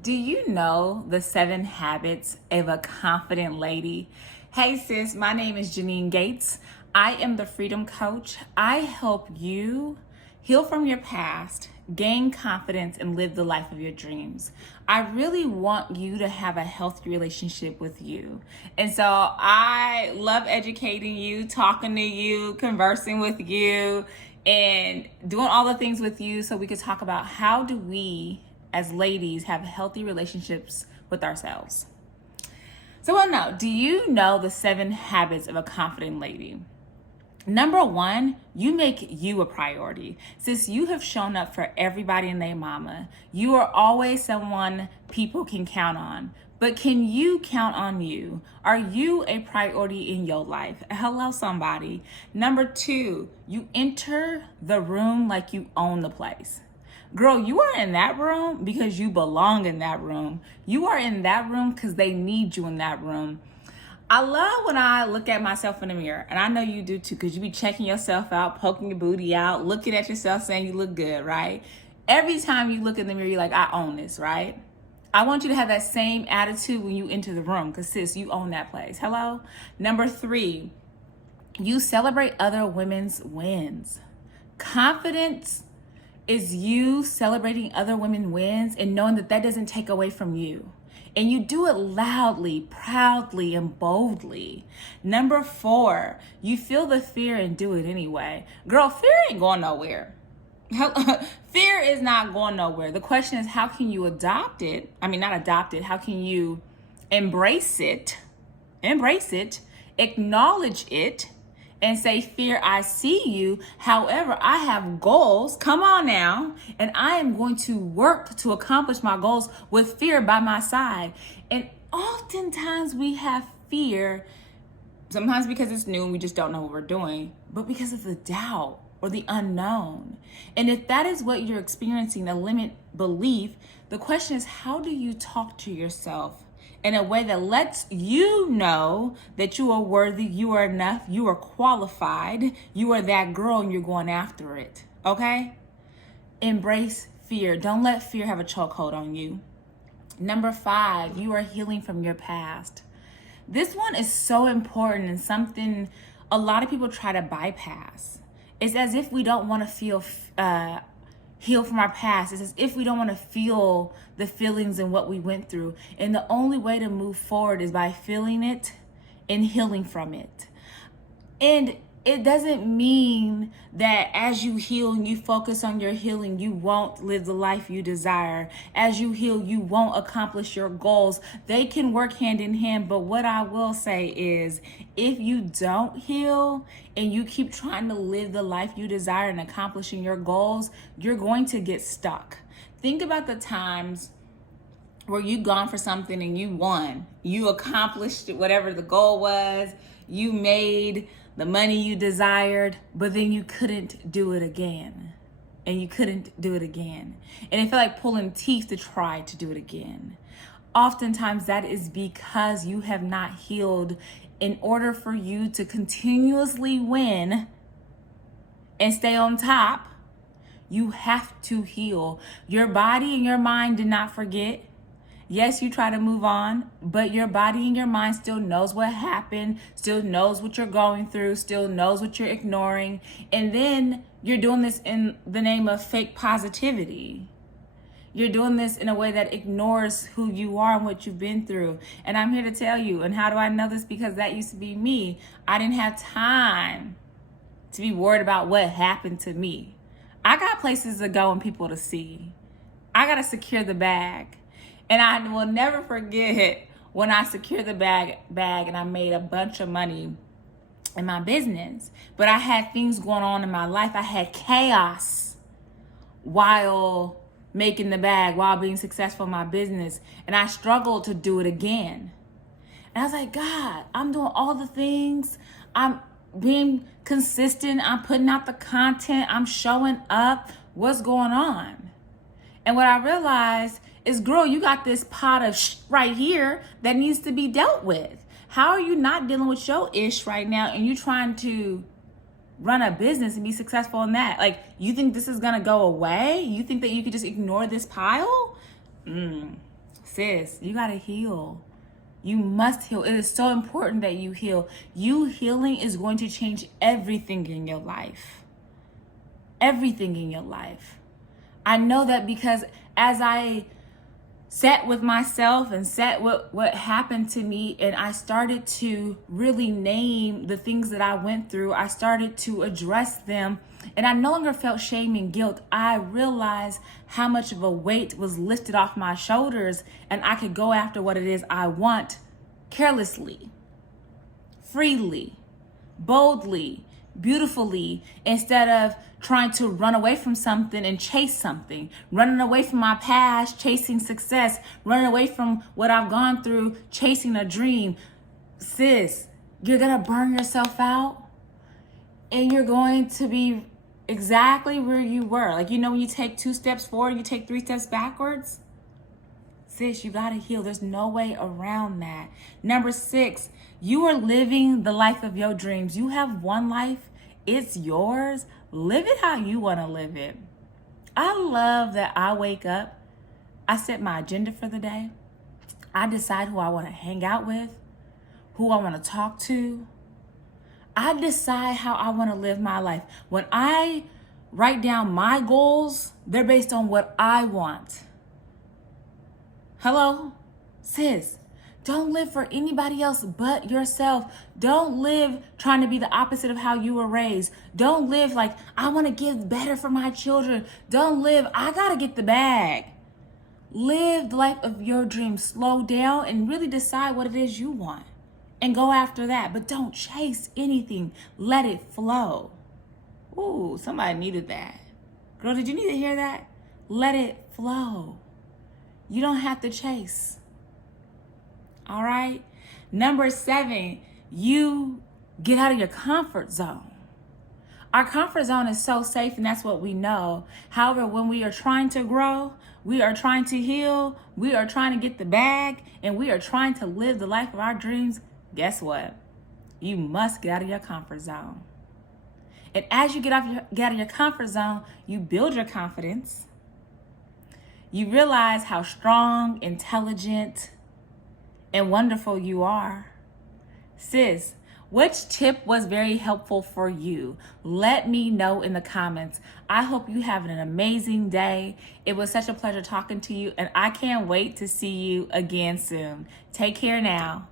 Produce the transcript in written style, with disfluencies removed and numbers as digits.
Do you know the 7 habits of a confident lady? Hey sis, my name is Janine Gates. I am the Freedom Coach. I help you heal from your past, gain confidence, and live the life of your dreams. I really want you to have a healthy relationship with you. And so I love educating you, talking to you, conversing with you, and doing all the things with you so we could talk about how do we as ladies have healthy relationships with ourselves. So I know, do you know the 7 habits of a confident lady? Number 1, you make you a priority. Since you have shown up for everybody and their mama, you are always someone people can count on. But can you count on you? Are you a priority in your life? Hello, somebody. Number 2, you enter the room like you own the place. Girl, you are in that room because you belong in that room. You are in that room because they need you in that room. I love when I look at myself in the mirror, and I know you do too, because you be checking yourself out, poking your booty out, looking at yourself, saying you look good, right? Every time you look in the mirror, you're like, I own this, right? I want you to have that same attitude when you enter the room, because sis, you own that place. Hello? Number 3, you celebrate other women's wins. Confidence is you celebrating other women's wins and knowing that that doesn't take away from you. And you do it loudly, proudly, and boldly. Number 4, you feel the fear and do it anyway. Girl, fear ain't going nowhere. Fear is not going nowhere. The question is, how can you adopt it? I mean, not adopt it. How can you embrace it, acknowledge it, and say, fear, I see you. However, I have goals. Come on now. And I am going to work to accomplish my goals with fear by my side. And oftentimes we have fear, sometimes because it's new and we just don't know what we're doing, but because of the doubt or the unknown. And if that is what you're experiencing, a limit belief, the question is, how do you talk to yourself in a way that lets you know that you are worthy, you are enough, you are qualified, you are that girl and you're going after it, okay? Embrace fear. Don't let fear have a chokehold on you. Number 5, you are healing from your past. This one is so important and something a lot of people try to bypass. It's as if we don't want to feel heal from our past. It's as if we don't want to feel the feelings and what we went through. And the only way to move forward is by feeling it and healing from it. And it doesn't mean that as you heal and you focus on your healing, you won't live the life you desire. As you heal, you won't accomplish your goals. They can work hand in hand. But what I will say is, if you don't heal and you keep trying to live the life you desire and accomplishing your goals, you're going to get stuck. Think about the times where you've gone for something and you won. You accomplished whatever the goal was. You made the money you desired, but then you couldn't do it again. And you couldn't do it again. And it felt like pulling teeth to try to do it again. Oftentimes that is because you have not healed. In order for you to continuously win and stay on top, you have to heal. Your body and your mind did not forget. Yes, you try to move on, but your body and your mind still knows what happened, still knows what you're going through, still knows what you're ignoring. And then you're doing this in the name of fake positivity. You're doing this in a way that ignores who you are and what you've been through. And I'm here to tell you, and how do I know this? Because that used to be me. I didn't have time to be worried about what happened to me. I got places to go and people to see. I got to secure the bag. And I will never forget when I secured the bag and I made a bunch of money in my business. But I had things going on in my life. I had chaos while making the bag, while being successful in my business. And I struggled to do it again. And I was like, God, I'm doing all the things. I'm being consistent. I'm putting out the content. I'm showing up. What's going on? And what I realized is, girl, you got this pot of right here that needs to be dealt with. How are you not dealing with your ish right now and you trying to run a business and be successful in that? Like, you think this is gonna go away? You think that you could just ignore this pile? sis, you got to heal. You must heal. It is so important that you heal. You healing is going to change everything in your life. Everything in your life. I know that because as I sat with myself and sat with what happened to me, and I started to really name the things that I went through, I started to address them, and I no longer felt shame and guilt. I realized how much of a weight was lifted off my shoulders, and I could go after what it is I want carelessly, freely, boldly, beautifully, instead of trying to run away from something and chase something, running away from my past, chasing success, running away from what I've gone through, chasing a dream. Sis, you're gonna burn yourself out, and you're going to be exactly where you were. Like, you know, when you take 2 steps forward, you take 3 steps backwards. Sis, you gotta heal. There's no way around that. Number 6, you are living the life of your dreams. You have one life. It's yours. Live it how you want to live it. I love that I wake up, I set my agenda for the day. I decide who I want to hang out with, who I want to talk to. I decide how I want to live my life. When I write down my goals, they're based on what I want. Hello, sis. Don't live for anybody else but yourself. Don't live trying to be the opposite of how you were raised. Don't live like, I want to give better for my children. Don't live, I got to get the bag. Live the life of your dreams. Slow down and really decide what it is you want and go after that. But don't chase anything. Let it flow. Ooh, somebody needed that. Girl, did you need to hear that? Let it flow. You don't have to chase. All right. Number 7, you get out of your comfort zone. Our comfort zone is so safe, and that's what we know. However, when we are trying to grow, we are trying to heal, we are trying to get the bag, and we are trying to live the life of our dreams, guess what? You must get out of your comfort zone. And as you get out of your comfort zone, you build your confidence. You realize how strong, intelligent, and wonderful you are. Sis, which tip was very helpful for you? Let me know in the comments. I hope you have an amazing day. It was such a pleasure talking to you, and I can't wait to see you again soon. Take care now.